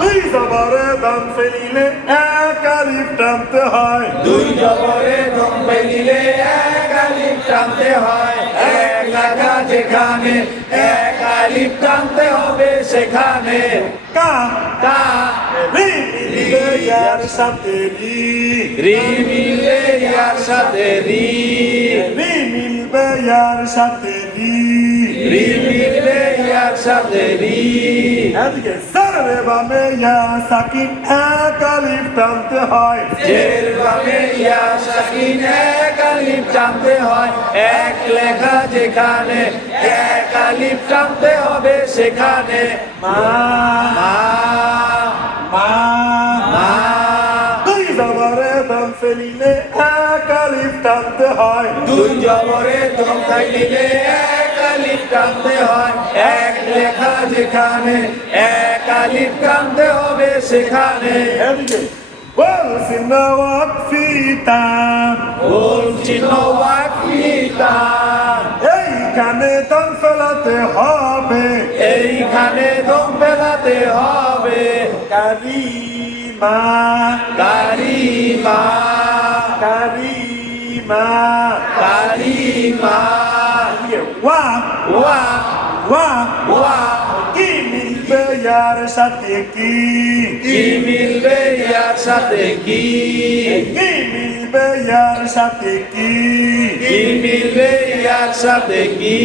দুই জবরে দম ফেলিলে এক আলিফ টানতে হয়। দুই জবরে দম ফেলিলে এক আলিফ টানতে হয়। এক লেখা যেখানে এক আলিফ টানতে হবে সেখানে। কা কা রি মিলবে ইয়ার সাথে রি, রি মিলবে ইয়ার সাথে রি, রি মিলবে ইয়ার সাথে রি, রি মিলবে ইয়ার সাথে রি। এদিকে সারে বামে ইয়া সাকিন এক আলিফ টানতে হয়। জের বামে ইয়া সাকিন এক আলিফ টানতে হয়। এক লেখা যেখানে এক আলিফ টানতে হবে সেখানে। মা মা মা মা দুই জবরে দম ফেলিলে এক আলিফ টানতে হয়। দুই জবরে দম ফেলিলে এক আলিফ টানতে হয়। এক লেখা যেখানে এক আলিফ টানতে হবে সেখানে। এদিকে বলছি না ওয়াকফিতা, বলছি ওয়াকিতা, এইখানে দম ফেলাতে হবে। এইখানে দম ফেলাতে হবে। কারিমা কারিমা কারিমা কারিমা এদিকে ওয়া ওয়া ওয়া ওয়া কি মিলবে ইয়ার সাথে কি, কি মিলবে ইয়ার সাথে কি, কি মিলবে ইয়ার সাথে কি, কি মিলবে ইয়ার সাথে কি।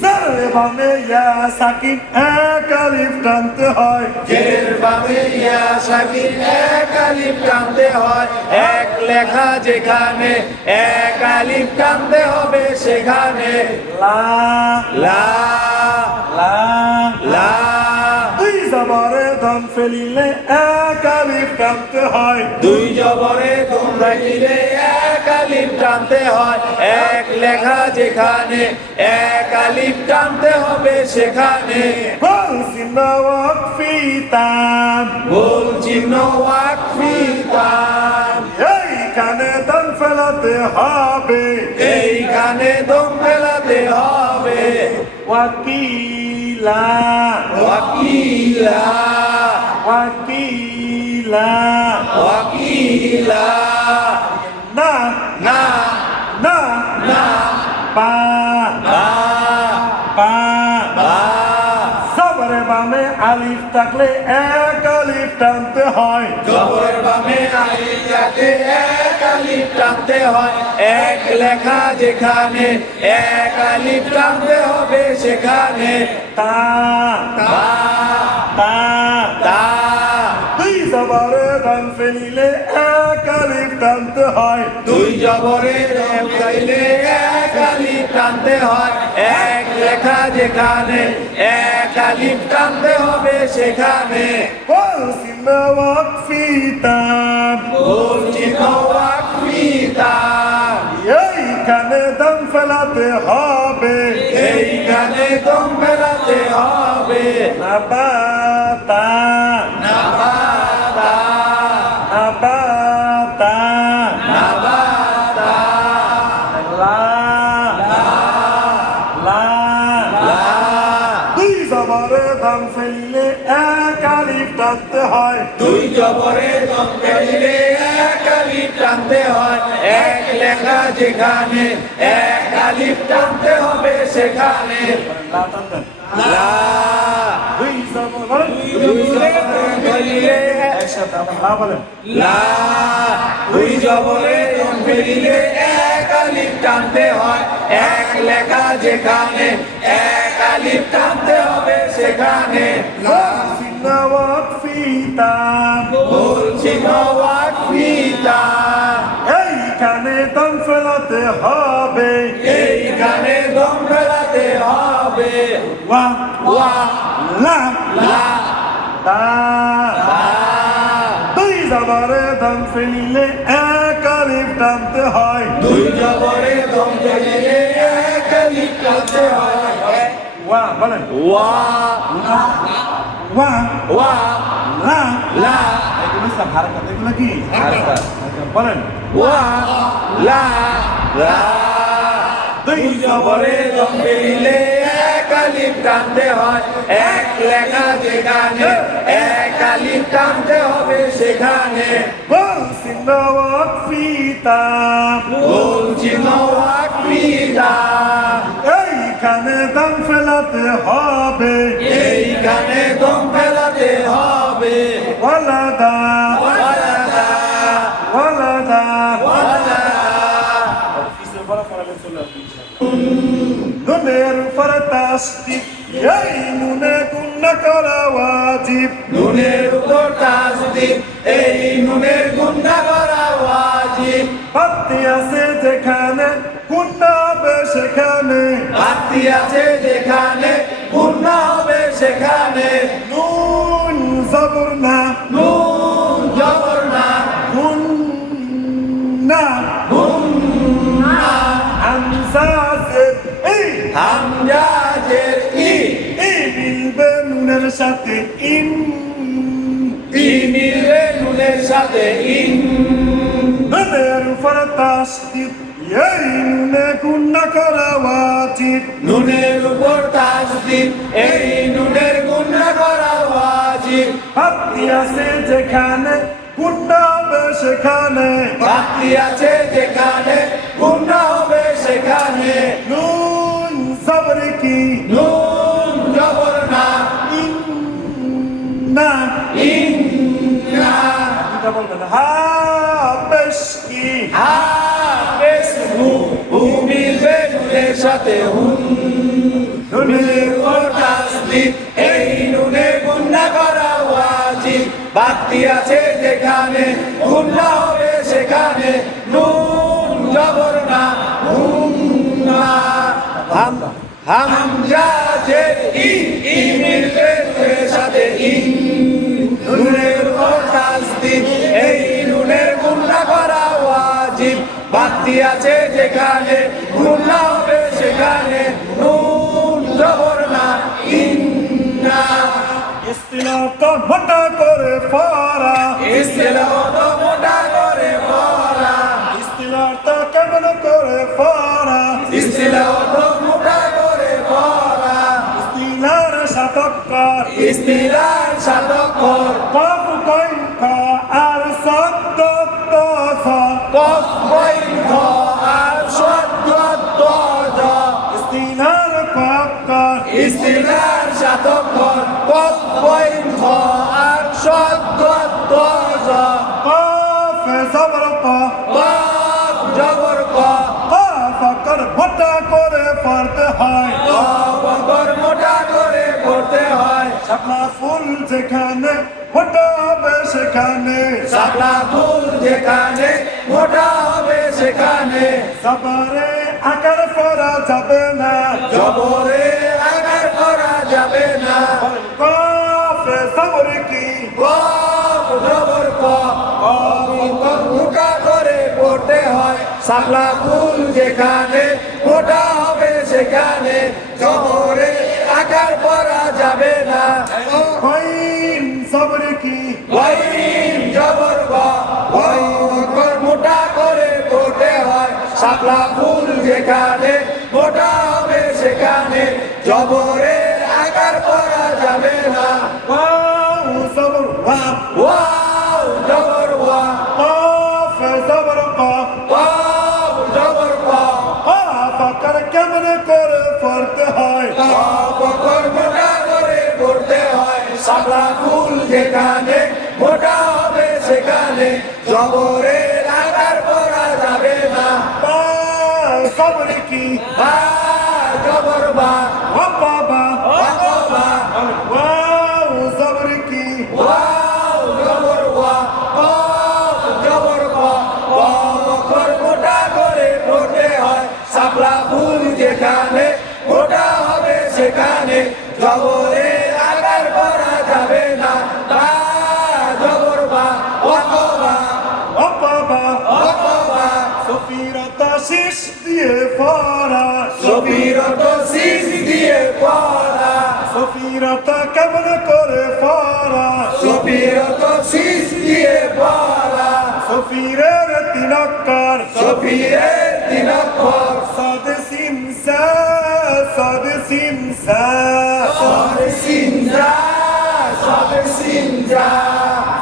সারে বামে ইয়া সাকিন এক আলিফ টানতে হয়। জের বামে ইয়া সাকিন এক আলিফ টানতে হয়। এক লেখা যেখানে এক আলিফ টানতে হবে সেখানে। লা লা লা লা দুই জবরে দম ফেলিলে এক আলিফ টানতে হয়। দুই জবরে দম রাখিলে এক আলিফ টানতে হয়। এক লেখা যেখানে এক আলিফ টানতে হবে সেখানে। বলছি না ওয়াকফিতা, বলছি ওয়াকিতা, এইখানে দম ফেলাতে হবে। এইখানে দম ফেলাতে হবে। ওয়াকিলা ওয়াকিলা ওয়াকিলা ওয়াকিলা না না না না পা বা পা বা জবরে বামে আলিফ থাকলে এক আলিফ টানতে হয়। জবর বামে আলিফ যাতে এক আলিফ টানতে হয়। এক লেখা যেখানে এক আলিফ টানতে হবে সেখানে। তা তা তা তা দুই জবরে দম ফেলিলে এক আলিফ টানতে হয়। দুই জবরে দম খাইলে এক আলিফ টানতে হয়। এক লেখা যেখানে এক আলিফ টানতে হবে সেখানে। বলছি না ওয়াকফিতা, বলছি ওয়াকিতা, এইখানে দম ফেলাতে হবে। এইখানে দম ফেলাতে হবে। নাবাতা নাবাতা নাবাতা নাবাতা লা লা লা দুই জবরে দম ফেলিলে এক আলিফ টানতে হয়। দুই জবরে দম ফেলিলে এক আলিফ টানতে হয়। এক লেখা যেখানে এক আলিফ টানতে হবে সেখানে। লা টানতেন লা দুই জবরে দুই জবরে দম ফেলিলে একসাথে আবার লা বলেন। লা দুই জবরে দম ফেলিলে এক আলিফ টানতে হয়। এক লেখা যেখানে এক আলিফ টানতে হবে সেখানে। বলছি না ওয়াকফিতা, বলছি ওয়াকিতা, এইখানে দম ফেলাতে হবে। এইখানে দম ফেলাতে হবে। ওয়া ওয়া লা লা তা তা দুই জবরে দম ফেলিলে এক আলিফ টানতে হয়। দুই জবরে দম ফেলিলে এক আলিফ টানতে হয়। ওয়া বলেন ওয়া ওয়া ওয়া লা লা এগুলো সব হারকাত, এগুলো কি হারকাত। বলেন। ওয়া লা লা দুই জবরে দম ফেলিলে এক আলিফ টানতে হয় এক লেখা যেখানে এক আলিফ টানতে হবে সেখানে বলছি না ওয়াকফিতা বলছি নওয়াকিদা এইখানে দাম ফেলাতে হবে এইখানে দম ফেলাতে হবে ওয়ালাদা ওয়ালাদা ওয়ালাদা ওয়ালাদা নুনের উপর তাসদিদ এই নুনে গুণা করা ওয়াজিব নুনের উপর তাসদিদ এই নুনের গুণা করা ওয়াজিব বাতি আছে যেখানে গুণা হবে সেখানে বাতি আছে যেখানে গুণা হবে সেখানে নুন জবর না নুন জবর না গুণ না গুণা হামজা আছে এই হামজাজের ই এই মিলবে নুনের সাথে ইন ই মিলবে নুনের সাথে ইন নুনের উপর তাসদিদ এই নুনে গুণা করা ওয়াজিব নুনের উপর তাসদিদ এই নুনের গুণা করা ওয়াজিব বাতি আছে যেখানে গুণা হবে সেখানে বাতি আছে যেখানে গুণা হবে সেখানে নুন জবর কি নুন জবর না ইন না ইন্না এটা বলবেন হা পেশ কি হাফেজ হু মিলবে নুনের সাথে হুন নুনের উপর তাসদিদ এই নুনে গুণা করা ওয়াজিব বাতি আছে যেখানে গুণা হবে সেখানে নুন জবর না হুন্না হাম হামজাজের ই মিলবে নুনের সাথে ইন নুনের উপর তাসদিদ এই নুনের গুণা করা ওয়াজিব বাতি আছে যেখানে গুণা হবে সেখানে নুন জবর না ইন্না ইস্তিলাত মোটা করে পড়া ইসলামত মোটা করে পড়া ইস্তিলাত কেমন করে পড়া ইসলামত মোটা করে পড়া ইস্তিলার সাতক্কর ইস্তিলার সাতকর কফ কইন ক আর সদ্দ স কফ বইন খ আর সদ্দ জ ইস্তিলার কক্কর ইস্তিলার সাতকর কফ বইন খ আর সদ্দ জ কফ জবর ক কফ জবর ক কফ কর মোটা করে পড়তে হয় কফর মোটা করে পড়তে হয় শাপলা ফুল যেখানে মোটা হবে সেখানে শাপলা ফুল যেখানে মোটা হবে সেখানে সবারে আকার পড়া যাবে না জবরে আগার করা যাবে না কফ জবর কি কফ জবর ক কফ মোটা করে পড়তে হয় শাপলা ফুল যেখানে মোটা হবে সেখানে জবরে আকার করা যাবে না কইন জবর কি ওয়াইন জবর ওয়াইন মোটা করে পড়তে হয় শাপলা ফুল যেখানে মোটা হবে সেখানে জবরে আকার করা যাবে না ওয়াও জবর ওয়া ওয়াও জবর ওয়া কফ জবর ক ওয়াও জবর ওয়া কফ কর কেমন করে পড়তে হয় কফর মোটা করে পড়তে হয় শাপলা ফুল যেখানে মোটা হবে সেখানে জবরে আকার করা যাবে না বা জবর কি বা জবর বা ওয়া বাবা ওয়াকবা ওয়াও জবর কি ওয়াও জবর ওয়া কফ জবর ক কফর মোটা করে পড়তে হয় শাপলা ফুল যেখানে মোটা হবে সেখানে জবরে আকার করা যাবে না বা জবর বা ওয়াকবা ওয়া বাবা ওয়াকবা সফিরতা শীষ দিয়ে পড়া সফিরত শীষ দিয়ে পড়া সফিরতা কেমন করে পড়া সফিরত শীষ দিয়ে পড়া সফিরের তিনক্কর সফিরের তিন অক্ষর সাদ সিন সা সাদ সিন সা যা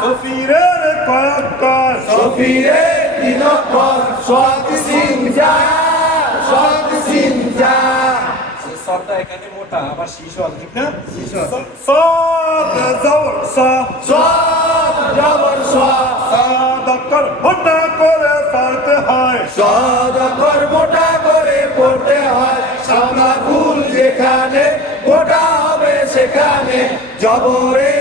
সফিরের কয়েকবার সফিরে দিনকর সৎ সিং যা সৎ সিং যা সবটা এখানে মোটা আবার শিশু আছে ঠিক না সদ জবর সা সৎ জবর সাদকর মোটা করে পড়তে হয় সদকর মোটা করে পড়তে হয় সামলা ফুল যেখানে মোটা হবে সেখানে জবরে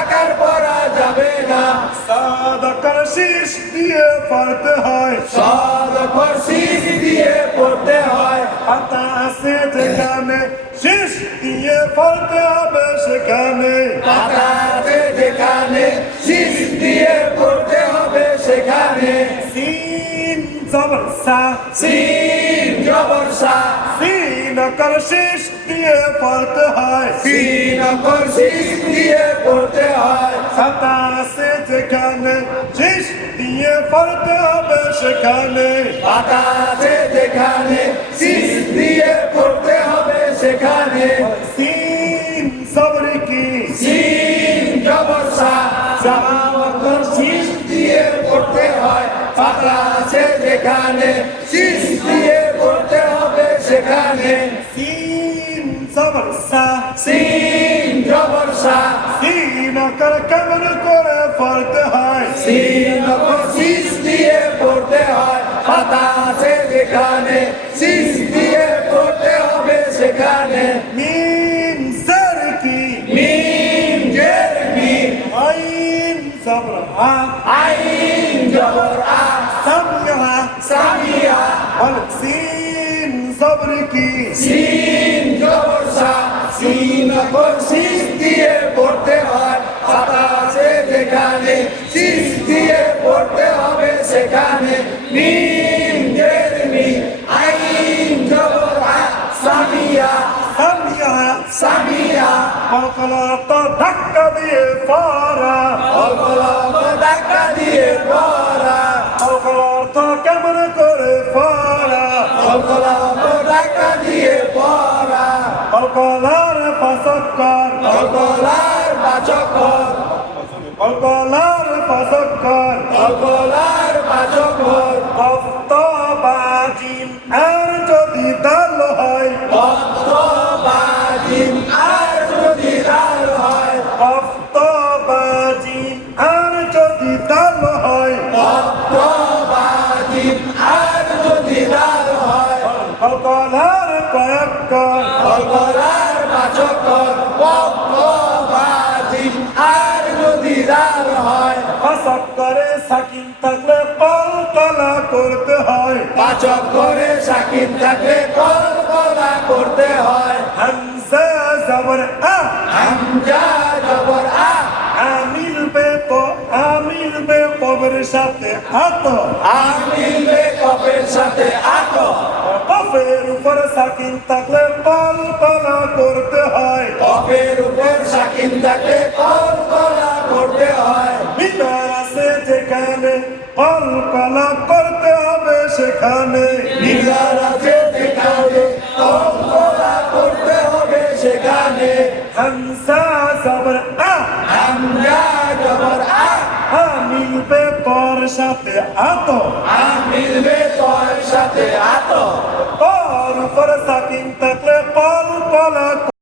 আকার পড়া যাবে না সাদকর শীষ দিয়ে পড়তে হয় সদকর শীষ দিয়ে পড়তে হয় পাতা আছে যেখানে শীষ দিয়ে পড়তে হবে সেখানে পাতাতে যেখানে শীষ দিয়ে পড়তে হবে সেখানে সিন জবর সা সিন জবর সা সিনকর শীষ দিয়ে পড়তে হয় সিনকর শীষ দিয়ে পড়তে হয় পাতা আছে যেখানে শীষ দিয়ে পড়তে হবে সেখানে পাতাতে যেখানে শীষ দিয়ে পড়তে হবে সেখানে সিন জবর কি সিন জবর সা সামাকর শীষ দিয়ে পড়তে হয় পাতাতে যেখানে শীষ দিয়ে পড়তে হবে সেখানে সিন জবর সা সিন জবর সা সিনকর কেমন করে পড়তে হয় সিনকর শীষ দিয়ে পড়তে হয় পাতাতে যেখানে শীষ দিয়ে পড়তে হবে সেখানে মিম জের কি মিম জের মি আইন জবর আ আইন জবর আ সামিয়া সামিয়া বল সিন জবর কি সিন জবর সা সিনকর শীষ দিয়ে পড়তে হয় পাতাতে যেখানে শীষ দিয়ে পড়তে হবে সেখানে মিম জের মি আইন জবর আ সামিয়া সামিয়া সামিয়া কলকলা তো ধাক্কা দিয়ে পড়া অল্প ধাক্কা দিয়ে পড়া কলকলা তো কেমন করে পড়া অল্প ধাক্কা দিয়ে পড়া কলকলার পাশক্কর অল্পলার বাচকর কলকলার পাশক্কর অল্পলার বাচকর কফত বাজিম আর যদি দাল হয় ভক্ত বাজিম আর যদি লাল হয় কফত বাজিম আর যদি দাল হয় ভক্ত বাজিম আর যদি লাল হয় কলকলার কয়েকর অল্পলার বাচকর ভক্ত বাজিম আর যদি লাল হয় পাশক্করে সাকিন থাকলে কলকলা করতে হয় বাচক করে সাকিব থাকলে কলকলা করতে হয় হামজা জবর আ হামজা জবর আ আমিল বে কবরের সাথে হাত আমিলে কপের সাথে আত কফের উপর সাকিন থাকলে কলকলা করতে হয় কপের উপর সাকিব থাকলে কলকলা করতে হয় মিনার আছে যেখানে কলকলা করতে হবে সেখানে নিজার আছে যেখানে কলকলা করতে হবে সেখানে হামজা জবর আ হামজা জবর আ আমিল বে পর সাথে আত আমিলে তোর সাথে আত তোর উপর সাকিন থাকলে কলকলা